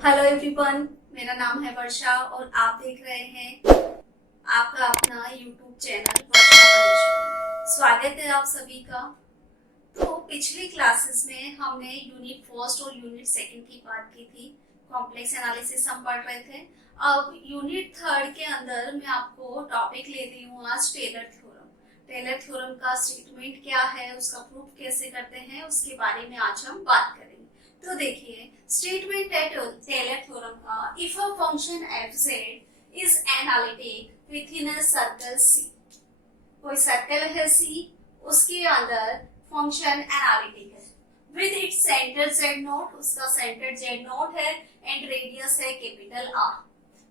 Hello everyone, मेरा नाम है वर्षा और आप देख रहे हैं आपका अपना यूट्यूब चैनल वर्षा माहेश्वरी। स्वागत है आप सभी का। तो पिछली क्लासेस में हमने यूनिट फर्स्ट और यूनिट सेकंड की बात की थी। कॉम्प्लेक्स एनालिसिस हम पढ़ रहे थे। अब यूनिट थर्ड के अंदर मैं आपको टॉपिक ले रही हूँ आज टेलर थ्योरम। टेलर थ्योरम का स्टेटमेंट क्या है, उसका प्रूफ कैसे करते हैं, उसके बारे में आज हम बात करेंगे। तो देखिए स्टेटमेंट है टेलर थ्योरम का, if a function f z is analytic within a circle C. कोई सर्कल है सी, उसके अंदर फंक्शन एनालिटिक है with its centre z naught, उसका सेंटर जेड नोट है एंड रेडियस है capital R.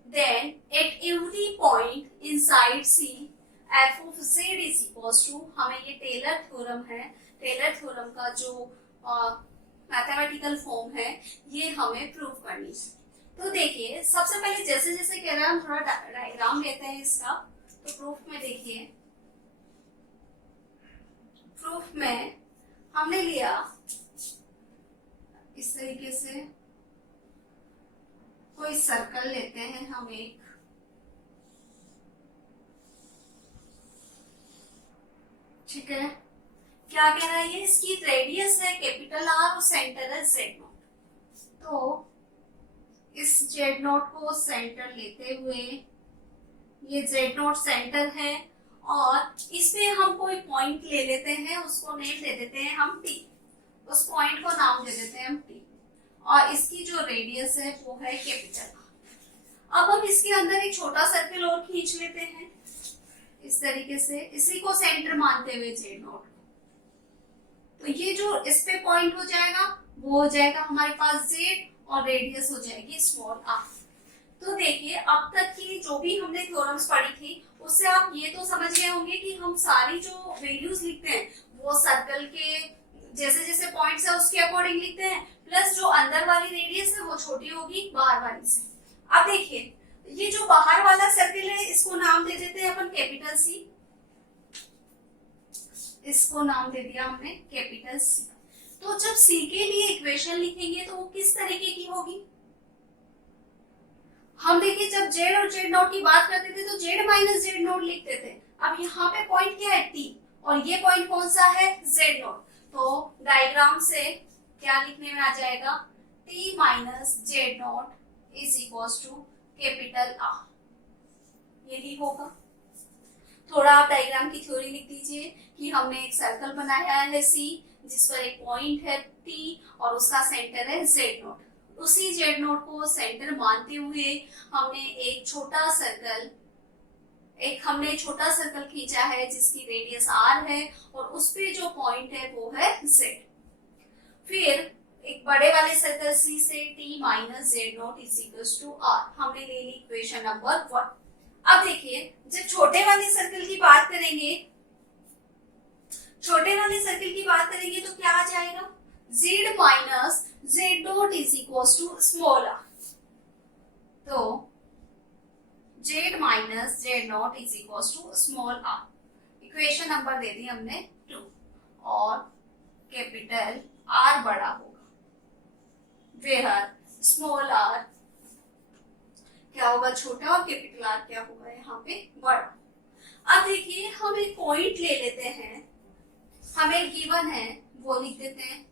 Then at every point inside C f of Z is equals to, हमें ये टेलर थ्योरम है, टेलर थ्योरम का जो मैथमेटिकल फॉर्म है ये हमें प्रूव करनी है। तो देखिए सबसे पहले जैसे जैसे कह रहा है हम थोड़ा डायग्राम लेते हैं इसका। तो प्रूफ में देखिए, प्रूफ में हमने लिया इस तरीके से, कोई सर्कल लेते हैं हम एक, ठीक है। क्या कह रहा है ये, इसकी रेडियस है कैपिटल आर और सेंटर है जेड नोट। तो इस जेड नोट को सेंटर लेते हुए, ये जेड नोट सेंटर है और इस पे हम कोई पॉइंट ले लेते हैं, उसको नेम दे देते हैं हम टी, उस पॉइंट को नाम दे देते हैं हम टी, और इसकी जो रेडियस है वो है कैपिटल आर। अब हम इसके अंदर एक छोटा सर्कल और खींच लेते हैं इस तरीके से, इसी को सेंटर मानते हुए जेड नोट। तो ये जो इस पे पॉइंट हो जाएगा वो हो जाएगा हमारे पास जेड और रेडियस हो जाएगी स्मॉल आर। तो देखिए अब तक की जो भी हमने थ्योरम्स पढ़ी थी उससे आप ये तो समझ गए होंगे कि हम सारी जो वैल्यूज लिखते हैं वो सर्कल के जैसे जैसे पॉइंट्स है उसके अकॉर्डिंग लिखते हैं, प्लस जो अंदर वाली रेडियस है वो छोटी होगी बाहर वाली से। अब देखिए ये जो बाहर वाला सर्कल है इसको नाम दे देते हैं अपन कैपिटल सी, इसको नाम दे दिया हमने कैपिटल सी। तो जब सी के लिए इक्वेशन लिखेंगे तो वो किस तरीके की होगी, हम देखिए जब जेड और जेड नॉट की बात करते थे तो जेड माइनस जेड नॉट लिखते थे। अब यहाँ पे पॉइंट क्या है टी, और ये पॉइंट कौन सा है जेड नॉट। तो डायग्राम से क्या लिखने में आ जाएगा, T minus Z not is equals to capital R, यही होगा। थोड़ा आप डायग्राम की थ्योरी लिख दीजिए कि हमने एक सर्कल बनाया है सी जिस पर एक पॉइंट है टी और उसका सेंटर है जेड नोट। उसी जेड नोट को सेंटर मानते हुए हमने एक छोटा सर्कल खींचा है जिसकी रेडियस आर है और उस पे जो पॉइंट है वो है जेड। फिर एक बड़े वाले सर्कल सी से T minus Z note is equals to R, हमने ले ली इक्वेशन नंबर 1। अब देखिए जब छोटे वाले सर्कल की बात करेंगे, तो क्या आ जाएगा, z minus Z note is equals to small r. तो z minus Z note is equals to small r, equation number दे दी हमने 2, और कैपिटल आर बड़ा होगा, वेयर स्मॉल आर क्या होगा छोटा और कैपिटल आर क्या होगा यहाँ पे बड़ा। अब देखिए हम एक पॉइंट ले लेते हैं, हमें गिवन है वो लिख देते हैं,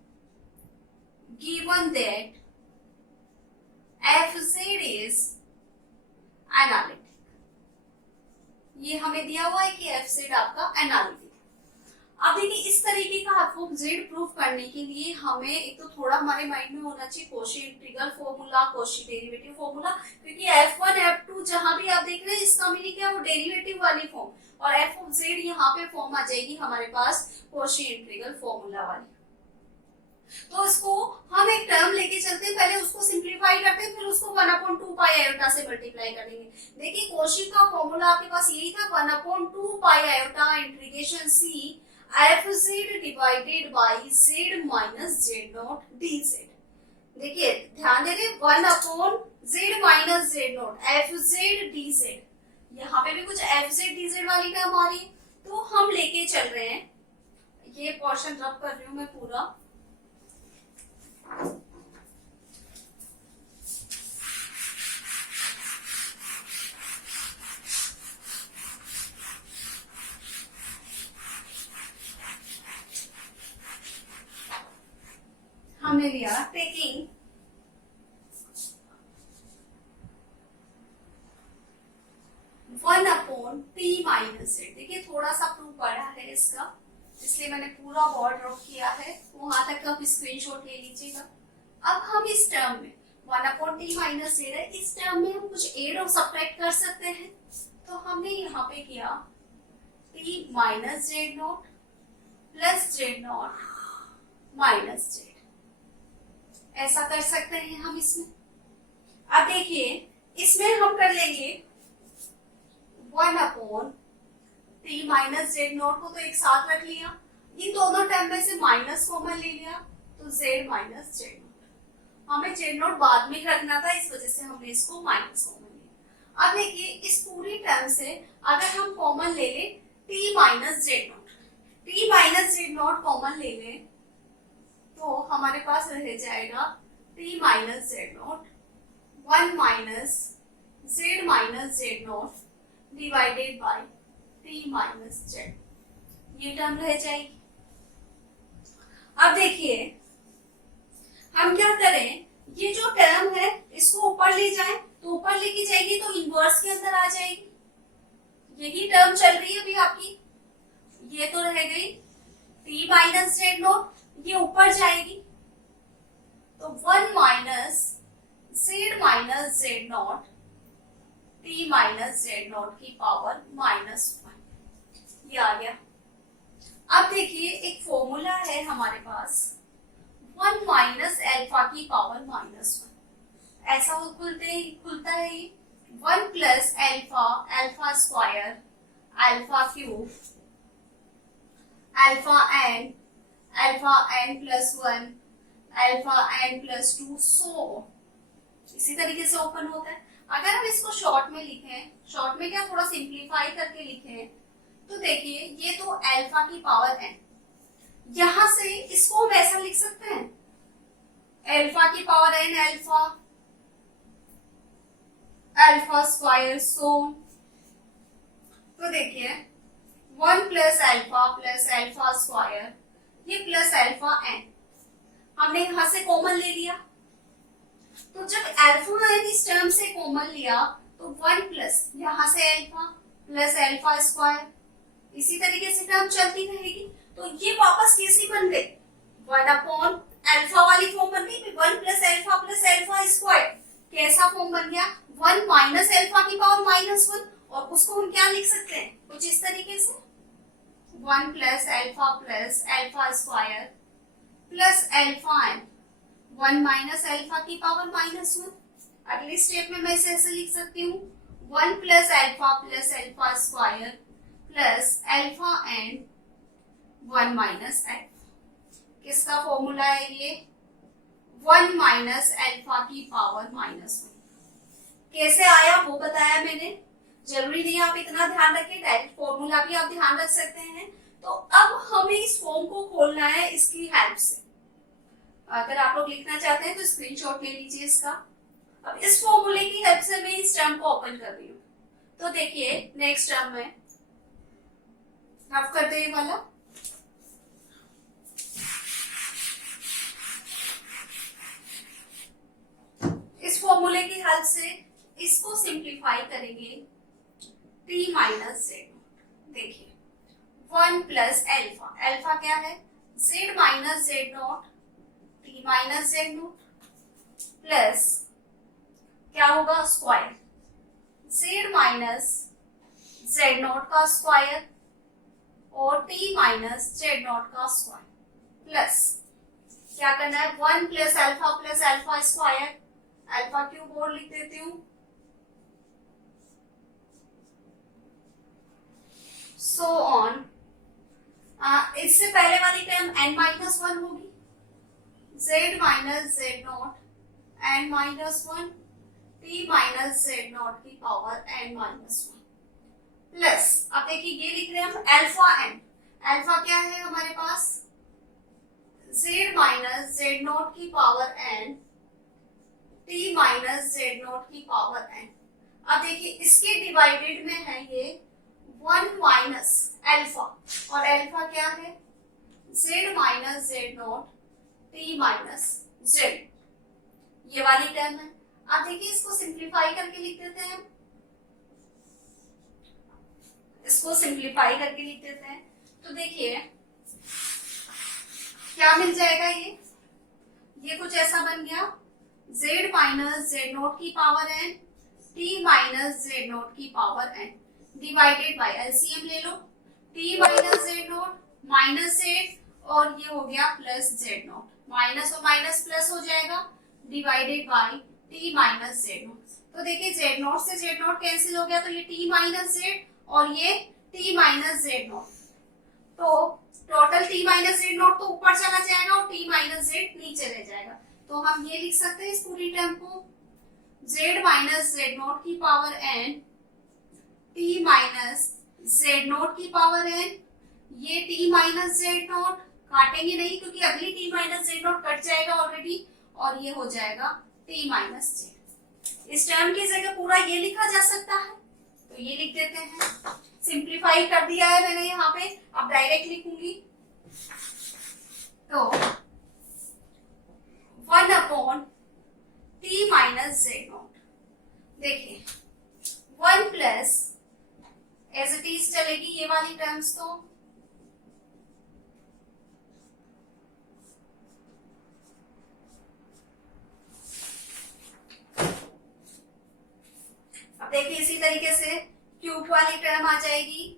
given that F z is analytic, ये हमें दिया हुआ है कि एफ जेड आपका एनालिटिक। अब देखिए इस तरीके का एफ ऑफ जेड प्रूफ करने के लिए हमें एक तो थोड़ा हमारे माइंड में होना चाहिए Cauchy integral formula, Cauchy derivative formula, क्योंकि F1 F2 जहां भी आप देख रहे हैं इसका मीनिंग क्या है, वो डेरिवेटिव वाली फॉर्म, और एफ ऑफ जेड यहाँ पे फॉर्म आ जाएगी हमारे पास कॉची इंटीग्रल फॉर्मूला वाली। तो इसको हम एक टर्म लेके चलते हैं, पहले उसको सिंप्लीफाई करते हैं, फिर उसको 1/2 पाई आयोटा से मल्टीप्लाई करेंगे। देखिए कॉची का फॉर्मूला आपके पास यही था, 1/2 pi iota integration C F Z divided by Z minus Z not D Z. देखिए ध्यान दे रहे 1/z minus Z not F Z D Z, यहाँ पे भी कुछ एफ जेड डी जेड वाली टर्म आ रही है। तो हम लेके चल रहे हैं, ये पोर्शन रब कर रही हूं मैं पूरा, taking one upon T minus Z. देखिए थोड़ा सा प्रूफ बड़ा है इसका, इसलिए मैंने पूरा बोर्ड ड्रॉ किया है, वहां तक आप स्क्रीनशॉट ले लीजिएगा। अब हम इस टर्म में one upon T minus Z है, इस टर्म में हम कुछ एड और सब्ट्रैक्ट कर सकते हैं। तो हमने यहाँ पे किया T minus Z not plus Z not minus Z, ऐसा कर सकते हैं हम इसमें। अब देखिए इसमें हम कर लेंगे one upon T minus Z not को तो एक साथ रख लिया, इन दोनों टर्म में से माइनस कॉमन ले लिया तो जेड माइनस जेड नॉट। हमें जेड नॉट बाद में रखना था, इस वजह से हमने इसको माइनस कॉमन लिया। अब देखिए इस पूरी टर्म से अगर हम कॉमन ले ले T minus Z naught, t minus Z not common ले ले तो हमारे पास रह जाएगा T minus Z not one minus z minus Z not divided bye T minus Z, ये टर्म रह जाएगी। अब देखिए हम क्या करें, ये जो टर्म है इसको ऊपर ले जाएं, तो ऊपर लेके जाएगी तो इनवर्स के अंदर आ जाएगी। यही टर्म चल रही है अभी आपकी, ये तो रह गई टी माइनस जेड नॉट, ये ऊपर जाएगी तो one minus z minus Z naught t minus Z naught की पावर माइनस वन, ये आ गया। अब देखिए एक फॉर्मूला है हमारे पास वन माइनस एल्फा की पावर माइनस वन, ऐसा खुलता है ये one plus alpha alpha square alpha cube alpha n plus one alpha n plus two, so इसी तरीके से ओपन होता है। अगर हम इसको शॉर्ट में लिखें, शॉर्ट में क्या थोड़ा सिंप्लीफाई करके लिखें, तो देखिए ये तो अल्फा की पावर n, यहां से इसको हम ऐसा लिख सकते हैं अल्फा की पावर n अल्फा स्क्वायर, सो तो देखिए वन प्लस अल्फा स्क्वायर, ये प्लस अल्फा n हमने यहां से कॉमन ले लिया, तो जब अल्फा n इस टर्म से कॉमन लिया तो वन प्लस यहां से अल्फा प्लस अल्फा स्क्वायर, इसी तरीके से टर्म चलती रहेगी। तो ये वापस कैसी बन गई, वन अपॉन अल्फा वाली फॉर्म बन गई, वन प्लस अल्फा स्क्वायर कैसा फॉर्म बन गया, वन माइनस अल्फा की पावर माइनस वन, और उसको हम क्या लिख सकते हैं कुछ इस तरीके से one plus alpha square plus alpha N one minus alpha की पावर माइनस वन। अगले स्टेप में मैं इसे ऐसे लिख सकती हूँ one plus alpha square plus alpha N one minus alpha. किसका फॉर्मूला है ये, वन माइनस अल्फा की पावर माइनस वन। कैसे आया वो बताया मैंने, जरूरी नहीं आप इतना ध्यान रखें, डायरेक्ट फॉर्मूला भी आप ध्यान रख सकते हैं। तो अब हमें इस फॉर्म को खोलना है इसकी हेल्प से। अगर आप लोग लिखना चाहते हैं तो स्क्रीनशॉट ले लीजिए इसका। अब इस फॉर्मूले की हेल्प से मैं इस टर्म को ओपन कर रही हूँ, तो देखिए नेक्स्ट टर्म में रफ कर दे वाला, इस फॉर्मूले की हेल्प से इसको सिंप्लीफाई करेंगे टी माइनस जेड। देखिए वन प्लस अल्फा क्या है, Z minus Z naught t minus Z not plus क्या होगा square Z minus Z naught का स्क्वायर और टी माइनस जेड नॉट का स्क्वायर प्लस क्या करना है one plus alpha square, alpha cube और लिख देती हूँ, सो ऑन। इससे पहले वाली टर्म n माइनस वन होगी, z minus Z not n minus one t minus Z naught की power n minus one plus, अब देखिए ये लिख रहे हैं हम अल्फा n, अल्फा क्या है हमारे पास z माइनस जेड नॉट की power n t minus Z naught की पावर n। अब देखिए इसके डिवाइडेड में है ये वन माइनस अल्फा, और अल्फा क्या है Z minus Z naught t minus Z, ये वाली टर्म है। अब देखिए इसको सिंप्लीफाई करके लिख देते हैं, इसको सिंप्लीफाई करके लिख देते हैं। तो देखिए क्या मिल जाएगा, ये कुछ ऐसा बन गया, z माइनस जेड नोट की power n t minus Z naught की power n divided by LCM ले लो, t minus Z naught minus z और ये हो गया प्लस जेड नोट, माइनस और माइनस प्लस हो जाएगा divided by t minus Z naught. तो देखिए जेड नोट से जेड नोट कैंसिल हो गया, तो ये t माइनस जेड और ये t माइनस जेड नोट, तो total t minus Z naught तो ऊपर चला जाएगा और t माइनस जेड नीचे रह जाएगा। तो हम ये लिख सकते हैं इस पूरी टर्म को z माइनस जेड नोट की power n t minus Z naught की पावर n, ये t माइनस जेड नोट काटेंगे नहीं क्योंकि अगली t minus Z note cut जाएगा ऑलरेडी, और ये हो जाएगा t माइनस जेड। इस टर्म की जगह पूरा ये लिखा जा सकता है, तो ये लिख देते हैं, सिंप्लीफाई कर दिया है मैंने यहाँ पे, अब डायरेक्ट लिखूंगी। तो 1 upon t minus Z note, देखिए 1 प्लस एज इट इज चलेगी ये वाली टर्म्स, तो अब देखिए इसी तरीके से क्यूब वाली टर्म आ जाएगी,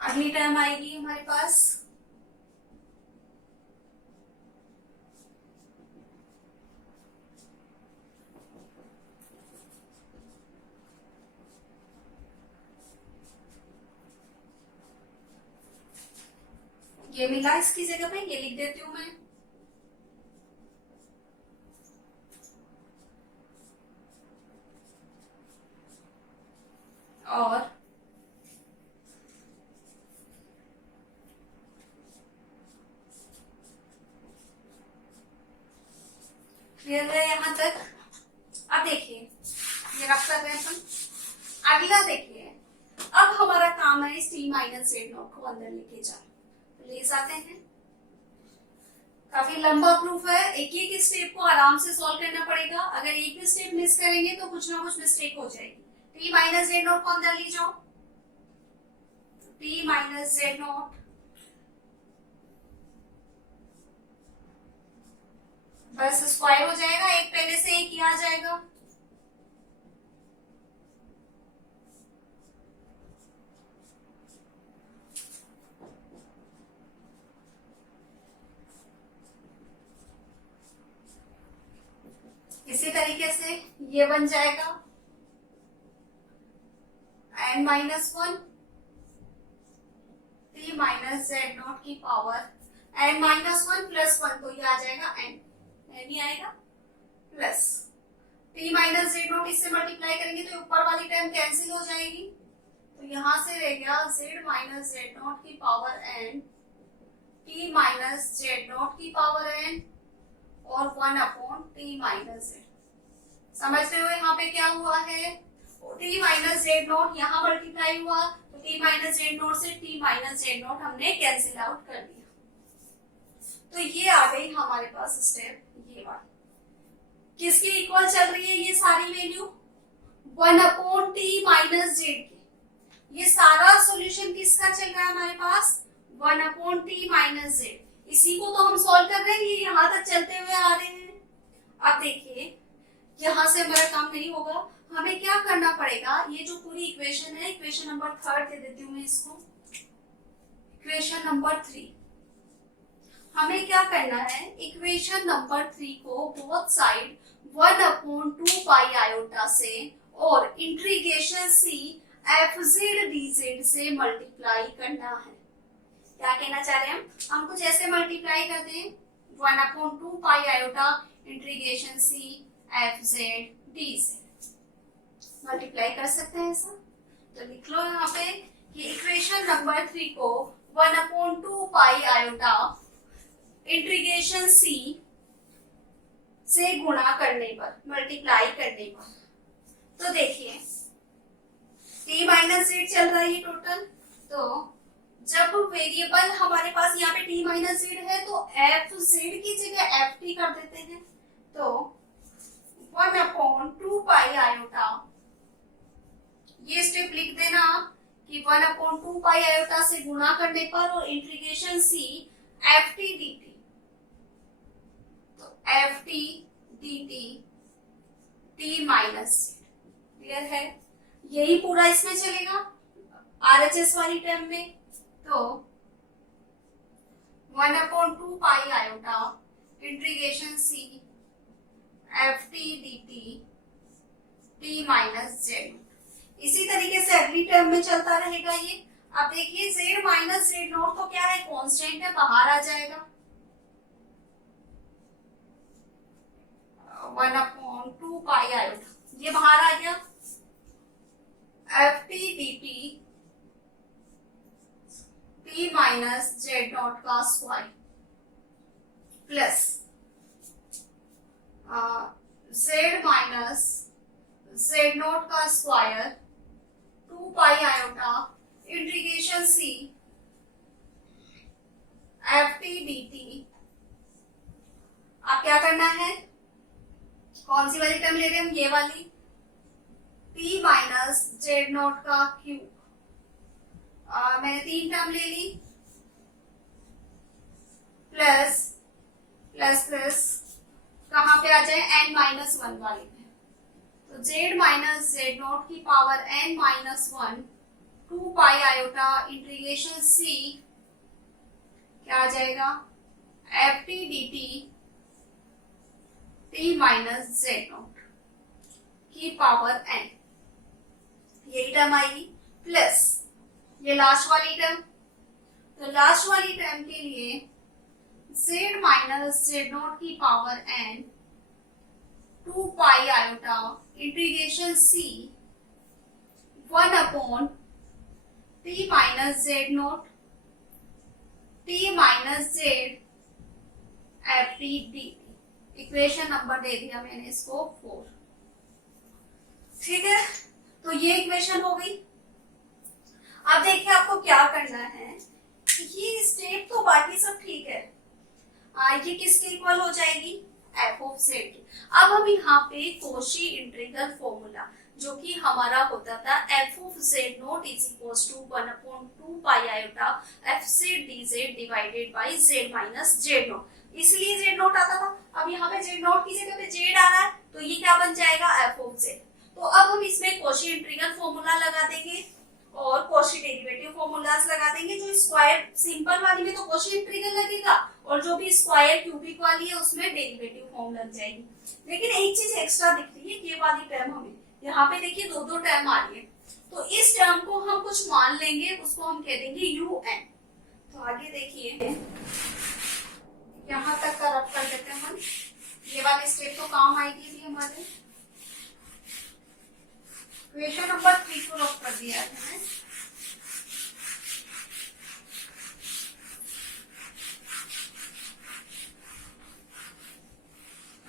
अगली टर्म आएगी हमारे पास ये मिला, इसकी जगह पे ये लिख देती हूं मैं, और क्लियर है यहां तक। अब देखिए ये रख कर रहे हैं, अगला देखिए अब हमारा काम है इस t माइनस जेड नोट को अंदर लेके जाना, तो ले जाते हैं। काफी लंबा प्रूफ है, एक एक स्टेप को आराम से सॉल्व करना पड़ेगा, अगर एक भी स्टेप मिस करेंगे तो कुछ ना कुछ मिस्टेक हो जाएगी। t माइनस जेड नोट को अंदर ले जाओ, t माइनस जेड नोट बस स्क्वायर हो जाएगा, एक पहले से एक ही आ जाएगा, इसी तरीके से ये बन जाएगा n minus 1 t minus Z naught की पावर n माइनस 1 प्लस 1, तो ये आ जाएगा n ही आएगा, plus t minus Z note, इससे मल्टीप्लाई करेंगे तो ऊपर वाली टर्म कैंसिल हो जाएगी, तो यहां से रह गया z माइनस जेड नोट की power n t minus Z naught की पावर n और 1 अपॉन t माइनस जेड। समझ रहे हो यहाँ पे क्या हुआ है, t माइनस जेड नोट यहाँ मल्टीप्लाई हुआ, तो t माइनस जेड नोट से t माइनस जेड नोट हमने कैंसिल आउट कर दिया। तो ये आ गई हमारे पास स्टेप, ये वाली किसके इक्वल चल रही है, ये सारी value 1 upon T minus Z की, ये सारा सॉल्यूशन किसका चल रहा है हमारे पास 1 अपॉन टी माइनस जेड, इसी को तो हम सॉल्व कर रहे हैं, ये यहाँ तक चलते हुए आ रहे हैं। अब देखिए यहाँ से हमारा काम नहीं होगा, हमें क्या करना पड़ेगा, ये जो पूरी इक्वेशन है, इक्वेशन नंबर 3 दे देती हूँ मैं इसको, इक्वेशन नंबर 3, हमें क्या करना है, इक्वेशन नंबर 3 को both side 1 upon 2 pi iota से और integration C F Z D Z से मल्टीप्लाई करना है। क्या कहना चाह रहे हैं हम कुछ ऐसे मल्टीप्लाई कर दें 1 upon 2 pi iota integration C F Z D Z, multiply कर सकते हैं ऐसा, तो लिख लो यहाँ पे कि इक्वेशन नंबर 3 को 1 अपॉन 2 पाई आयोटा इंटीग्रेशन सी से गुणा करने पर, मल्टीप्लाई करने पर, तो देखिए t माइनस जेड चल रहा है ये टोटल। तो जब वेरिएबल हमारे पास यहाँ पे t माइनस जेड है तो एफ जेड की जगह एफ टी कर देते हैं। तो 1/2 आयोटा, ये स्टेप लिख देना आप कि 1/2 आयोटा से गुणा करने पर और integration C F T D t. तो f T D T T minus z, clear है? यही पूरा इसमें चलेगा आरएचएस वाली टर्म में। तो 1/2 iota integration C F T D T T minus Z. इसी तरीके से अगली टर्म में चलता रहेगा ये। अब देखिए जेड माइनस जेड नॉट तो क्या है, कांस्टेंट है, बाहर आ जाएगा। 1/2 आयोटा ये बाहर आ गया। F T D T T minus Z naught का square plus z minus Z naught का square 2 iota integration C F T D t. अब क्या करना है, कौन सी वाली टर्म ले रहे हैं हम, ये वाली, t माइनस जेड नॉट का क्यूब। मैंने 3 टर्म ले ली, प्लस प्लस प्लस कहाँ पे आ जाए, n माइनस 1 वाली में। तो z माइनस जेड नॉट की power n minus 1 2 iota integration c क्या आ जाएगा, f T D T T minus Z naught की पावर n, यही टर्म आएगी, प्लस ये लास्ट वाली टर्म। तो लास्ट वाली टर्म के लिए z माइनस जेड नॉट की power n 2 iota integration c 1/t minus Z naught t minus z f T D t. Equation number दे दिया मैंने इसको 4। ठीक है, तो ये इक्वेशन हो गई। अब देखिए आपको क्या करना है, ये स्टेप तो बाकी सब ठीक है, ये किसके इक्वल हो जाएगी, एफ ऑफ जेड की। अब हम यहाँ पे कॉची इंटीग्रल फॉर्मूला जो कि हमारा होता था F of Z not is equals to 1/2 iota F Z D Z divided by Z minus Z not, इसलिए जेड नॉट आता था। अब यहाँ पे जेड नॉट की जगह पे जेड आ रहा है तो ये क्या बन जाएगा, एफ ऑफ जेड। तो अब हम इसमें कॉची इंटीग्रल फॉर्मूला लगा देंगे और कॉची डेरिवेटिव फॉर्मूलाज लगा देंगे। जो स्क्वायर सिंपल वाली में तो कॉची इंटीग्रल लगेगा और जो भी स्क्वायर क्यूबिक वाली है उसमें डेरिवेटिव फॉर्म लग जाएगी। लेकिन एक चीज एक्स्ट्रा दिख रही है, ये वाली टर्म हमें यहाँ पे देखिए दो टर्म आ रही है, तो इस टर्म को हम कुछ मान लेंगे, उसको हम कह देंगे यू एन। तो आगे देखिए यहाँ तक का रफ कर देते हैं हम, ये वाले स्टेप तो काम आएगी भी हमारे। क्वेश्चन नंबर 3 को रफ कर दिया है।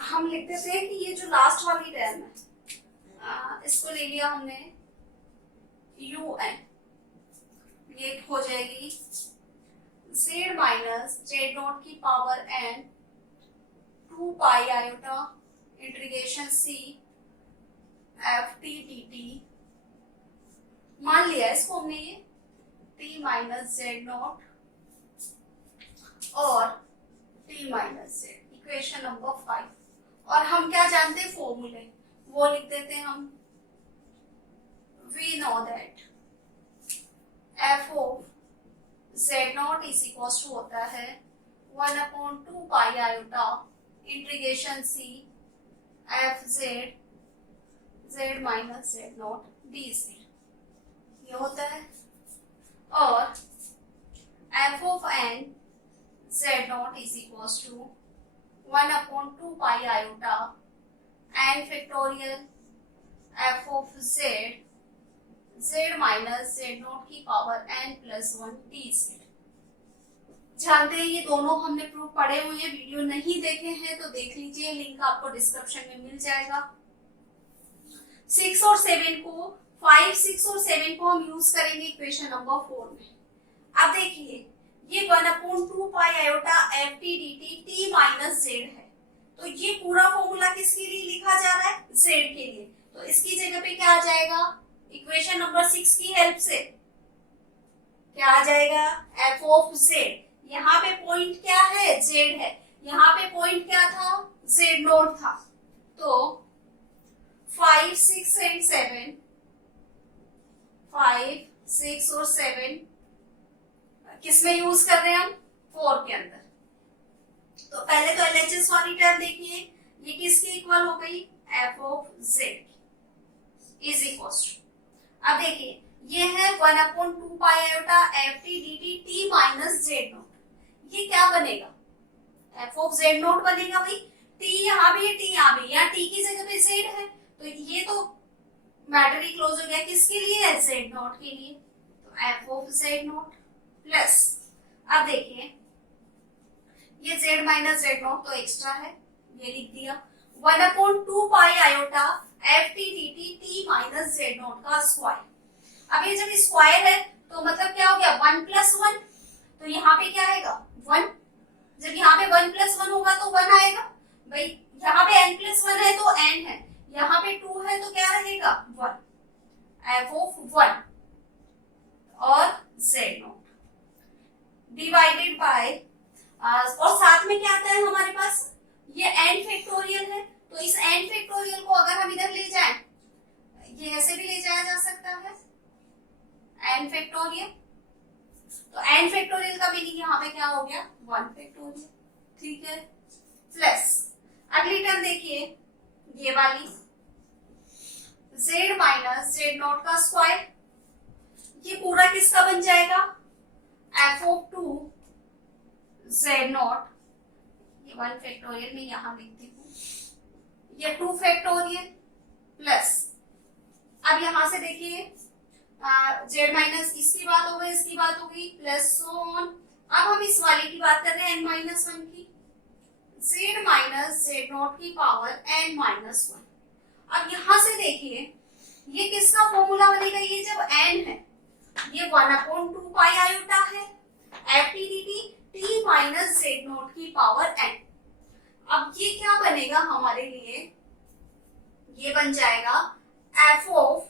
हम लिखते थे कि ये जो लास्ट वाली टर्म है इसको ले लिया हमने यू एन, ये हो जाएगी जेड माइनस जेड नॉट की power n 2 iota integration c F T D T, मान लिया इसको हमने ये t माइनस जेड नॉट और t minus Z, equation number 5। और हम क्या जानते हैं, फॉर्मूले वो लिख देते हैं हम। We know that f of Z not is equal to होता है 1/2 iota integration C F z z minus Z not D z, ये होता है। और f of n z not is equal to 1/2 iota n factorial f of z z minus Z naught की power n plus 1 d z. जानते हैं ये दोनों हमने प्रूफ पढ़े हुए हैं, वीडियो नहीं देखे हैं तो देख लीजिए, लिंक आपको डिस्क्रिप्शन में मिल जाएगा। 6 और 7 को 5, 6 और 7 को हम यूज करेंगे इक्वेशन नंबर 4 में। अब देखिए ये 1/2 pi iota F T D T T minus Z है, तो ये पूरा फॉर्मूला किसके लिए लिखा जा रहा है, जेड के लिए। तो इसकी जगह पे क्या आ जाएगा, इक्वेशन नंबर 6 की हेल्प से क्या आ जाएगा, एफ ऑफ जेड। यहाँ पे पॉइंट क्या है, जेड है, यहाँ पे पॉइंट क्या था, जेड नोट था। तो 5, 6 एंड 7, 5, 6 और 7 किसमें यूज कर रहे हैं हम, 4 के अंदर। तो पहले तो एलएचएस वाली टर्म देखिए, ये किसके इक्वल हो गई, F of Z is equal to, अब देखिए ये है 1/2 pi iota F T D T T minus Z not, ये क्या बनेगा, एफ ऑफ जेड नोट बनेगा भाई। टी यहाँ भी है, टी यहाँ भी, यहाँ टी की जगह पे जेड है, तो ये तो मैटर ही क्लोज हो गया, किसके लिए है, जेड नोट के लिए। तो F of Z note plus, अब देखिए ये z माइनस जेड नॉट तो एक्स्ट्रा है, ये लिख दिया, 1/2 pi iota F T D T T minus Z naught का स्क्वायर। अब ये जब स्क्वायर है तो मतलब क्या हो गया, 1 + 1, तो यहाँ पे क्या आएगा 1, जब यहाँ पे 1 + 1 होगा तो 1 आएगा भाई, यहाँ पे n + 1 है तो n है, यहाँ पे 2 है तो क्या रहेगा 1, एफ ऑफ 1 और जेड नॉट डिवाइडेड बाय, और साथ में क्या आता है हमारे पास, ये n फैक्टोरियल है, तो इस n फैक्टोरियल को अगर हम इधर ले जाएं, ये ऐसे भी ले जाया जा सकता है n फैक्टोरियल, तो n फैक्टोरियल का मीनिंग यहाँ पे क्या हो गया 1 फैक्टोरियल, ठीक है। प्लस अगली टर्म देखिए ये वाली z माइनस जेड नॉट का स्क्वायर, ये पूरा किसका बन जाएगा, एफ ऑफ 2 जेड नॉट, ये 1 फैक्टोरियल में यहां लिखती हूँ, ये 2 फैक्टोरियल प्लस, अब यहां से देखिए जेड माइनस इसकी बात हो गई, इसकी बात हो गई, प्लस सो ऑन। अब हम इस वाले की बात कर रहे हैं n-1 की, जेड माइनस जेड नॉट की पावर n-1। अब यहां से देखिए ये किसका फॉर्मूला बनेगा, ये जब n है, ये 1/2 पाई आयोटा है F T D T T minus Z naught की पावर n। अब ये क्या बनेगा हमारे लिए, ये बन जाएगा एफ ऑफ,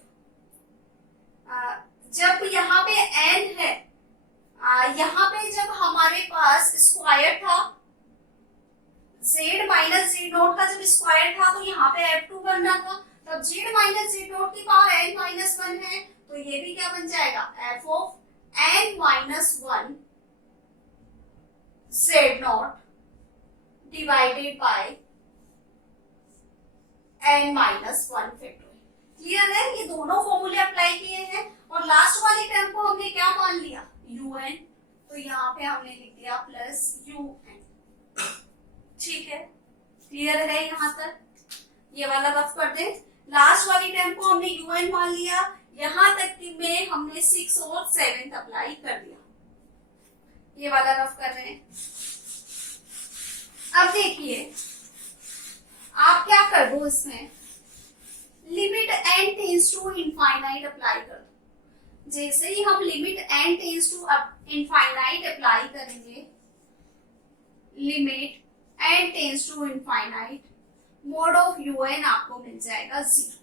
जब यहाँ पे n है, यहाँ पे जब हमारे पास स्क्वायर था, z माइनस जेड नोट का जब स्क्वायर था तो यहाँ पे f2 बनना था, तब z माइनस जेड नोट की पावर n-1 है, तो ये भी क्या बन जाएगा, f of n-1 Z not divided bye n-1 factorial. Clear है, ये दोनों फॉर्मूले अप्लाई किए हैं, और लास्ट वाली टर्म को हमने क्या मान लिया, un, तो यहाँ पे हमने लिख दिया प्लस un, ठीक है। क्लियर है यहाँ तक, ये वाला रफ कर दे, लास्ट वाली टर्म को हमने un मान लिया, यहाँ तक कि में हमने 6 और 7 अप्लाई कर दिया, ये वाला रफ कर रहे हैं। अब देखिए आप क्या कर दो, इसमें limit n tends to infinite apply कर दो। जैसे ही हम limit n tends to infinite apply करेंगे, limit n tends to infinite, mod of un आपको मिल जाएगा 0।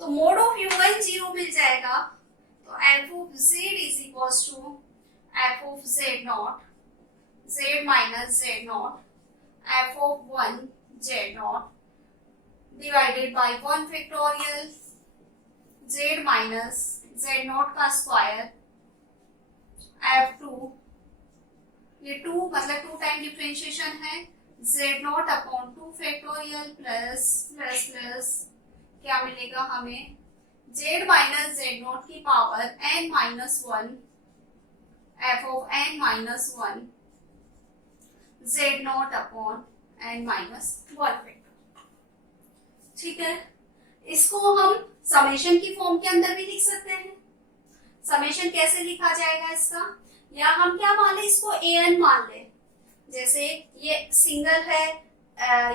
तो मोड ऑफ un 0 मिल जाएगा, तो f of z is equal to f of z not, z minus z not, f of 1 z not divided by 1 factorial z minus z not का square, f2, ये 2 मतलब 2 time differentiation है, z not upon 2 factorial plus plus plus क्या मिलेगा हमें, z minus z not की power n-1 f of n-1 z not upon n-1 factor, ठीक है। इसको हम समेशन की फॉर्म के अंदर भी लिख सकते हैं। समेशन कैसे लिखा जाएगा इसका, या हम क्या मान ले, इसको an मान ले, जैसे ये सिंगल है,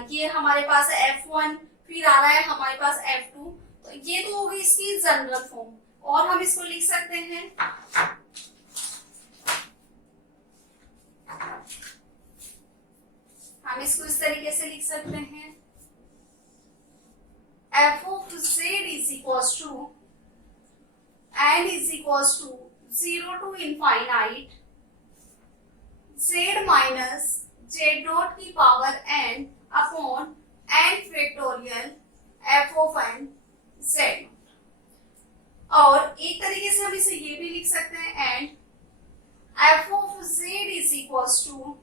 ये हमारे पास है f1, फिर आ रहा है हमारे पास f2, तो ये तो होगी इसकी जनरल फॉर्म, और हम इसको लिख सकते हैं हम इसको इस तरीके से लिख सकते हैं f of z is equals to n is equals to 0 to infinite z minus z dot की power n upon n factorial f of n z। और एक तरीके से हम इसे ये भी लिख सकते हैं and f of z is equals to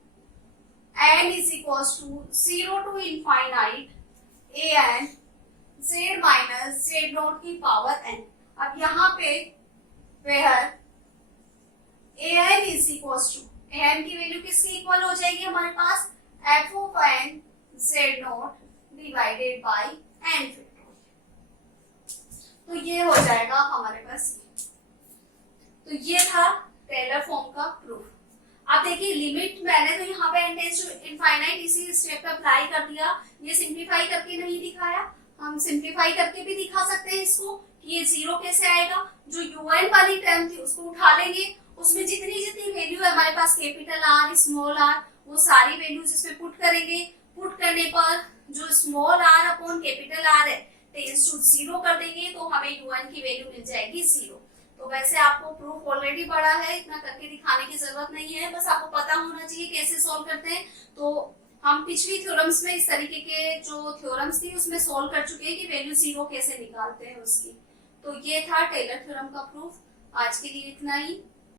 n is equals to 0 to infinite an z minus z dot की पावर n। अब यहाँ पे where an is equals to an की वैल्यू किसकी इक्वल हो जाएगी हमारे पास f of n z dot divided by n factorial. तो ये हो जाएगा हमारे पास। तो ये था टेलर फॉर्म का प्रूफ। अब देखिए लिमिट मैंने तो यहाँ पे n टेंड्स टू इनफाइनाइट इसी स्टेप पे अप्लाई कर दिया, ये सिंप्लीफाई करके नहीं दिखाया। हम सिंप्लीफाई करके भी दिखा सकते हैं इसको कि ये जीरो कैसे आएगा। जो un वाली टर्म थी उसको उठा लेंगे, उसमें जितनी जितनी वैल्यू है हमारे पास कैपिटल R स्मॉल r वो सारी वैल्यूज इसमें पुट करेंगे। पुट करने पर जो small r upon capital R है टेंड्स टू जीरो कर देंगे तो हमें un की वैल्यू मिल जाएगी जीरो। तो वैसे आपको प्रूफ ऑलरेडी पढ़ा है, इतना करके दिखाने की जरूरत नहीं है, बस आपको पता होना चाहिए कैसे सॉल्व करते हैं। तो हम पिछली थ्योरम्स में इस तरीके के जो थ्योरम्स थी उसमें सॉल्व कर चुके हैं कि वैल्यू जीरो कैसे निकालते हैं उसकी। तो ये था टेलर थ्योरम का प्रूफ। आज के लिए इतना ही।